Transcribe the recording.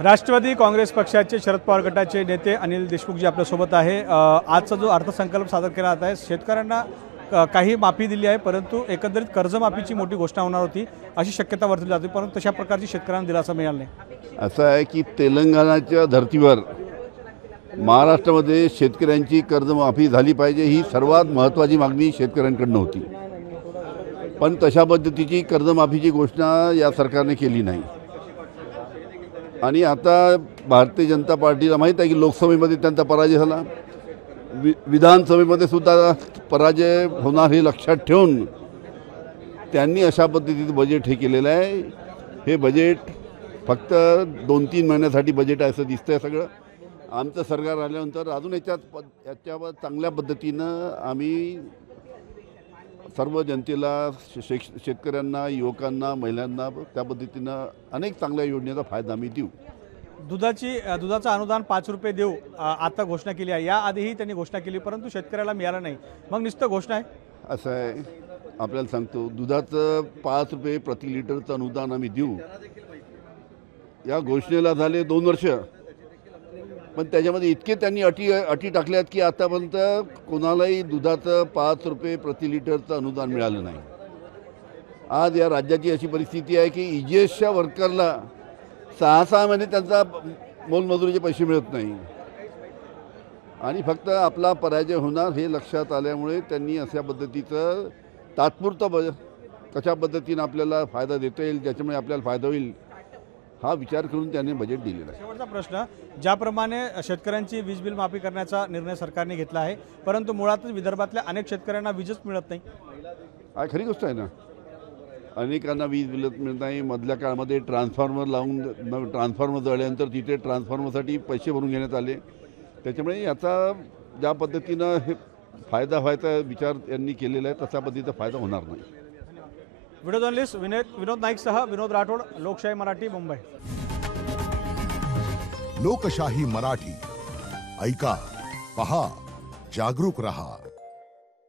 राष्ट्रवादी काँग्रेस पक्षाचे शरद पवार गटाचे नेते अनिल देशमुख जी आपल्यासोबत आहे। आजचा जो अर्थसंकल्प सादर केला जात आहे, शेतकऱ्यांना काही माफी दिली आहे, परंतु एकंदरीत कर्जमाफीची मोठी घोषणा होणार होती अशी शक्यता वर्तवली जाते, परंतु तशा प्रकारची शेतकऱ्यांना दिलासा मिळाला नाही। असं आहे की तेलंगणाच्या धर्तीवर महाराष्ट्रामध्ये शेतकऱ्यांची कर्जमाफी झाली पाहिजे ही सर्वात महत्त्वाची मागणी शेतकऱ्यांकडून होती, पण तशा पद्धतीची कर्जमाफीची घोषणा या सरकारने केली नाही। आणि आता भारतीय जनता पार्टीला माहीत आहे की लोकसभेमध्ये त्यांचा पराजय झाला, विधानसभेमध्ये सुद्धा पराजय होणार हे लक्षात ठेवून त्यांनी अशा पद्धतीचं बजेट हे केलेलं आहे। हे बजेट फक्त 2-3 महिन्यासाठी बजेट आहे असं दिसतंय सगळं। आमचं सरकार आल्यानंतर अजून याच्यावर चांगल्या पद्धतीनं आम्ही सर्व जनतेला शेतकऱ्यांना, युवकांना, महिलांना त्या पद्धतीनं अनेक चांगल्या योजनेचा फायदा आम्ही देऊ। दुधाचं अनुदान 5 रुपये देऊ आता घोषणा केली आहे, याआधीही त्यांनी घोषणा केली, परंतु शेतकऱ्याला मिळालं नाही। मग नुसतं घोषणा आहे असं आहे, आपल्याला सांगतो दुधाचं 5 रुपये प्रति लिटरचं अनुदान आम्ही देऊ, या घोषणेला झाले 2 वर्ष, पण त्याच्यामध्ये इतके त्यांनी अटी टाकल्यात की आतापर्यंत कोणालाही दुधाचं 5 रुपये प्रति लिटरचं अनुदान मिळालं नाही। आज या राज्याची अशी परिस्थिती आहे की EGSच्या वर्करला 6 महिने त्यांचा मोलमजुरीचे पैसे मिळत नाही, आणि फक्त आपला पराजय होणार हे लक्षात आल्यामुळे त्यांनी अशा पद्धतीचं तात्पुरतं कशा पद्धतीनं आपल्याला फायदा देता येईल, ज्याच्यामुळे आपल्याला फायदा होईल हा विचार करून त्यांनी बजेट दिलेला आहे। शेवटचा प्रश्न, ज्याप्रमाणे शेतकऱ्यांची वीज बिल माफी करण्याचा निर्णय सरकारने घेतला आहे, परंतु मुळातच विदर्भातल्या अनेक शेतकऱ्यांना वीजच मिळत नाही। खरी गोष्ट आहे ना, अनेकांना वीज मिळत नाही। मधल्या काळामध्ये ट्रान्सफॉर्मर लावून ट्रान्सफॉर्मर जळल्यानंतर तिथे ट्रान्सफॉर्मरसाठी पैसे भरून घेण्यात आले, त्याच्यामुळे याचा ज्या पद्धतीनं हे फायदा व्हायचा विचार यांनी केलेला आहे तशा पद्धतीचा फायदा होणार नाही। व्हिडिओ जर्नलिस्ट विनोद नाईकसह विनोद राठोड, लोकशाही मराठी, मुंबई। लोकशाही मराठी, ऐका, पहा, जागरूक रहा।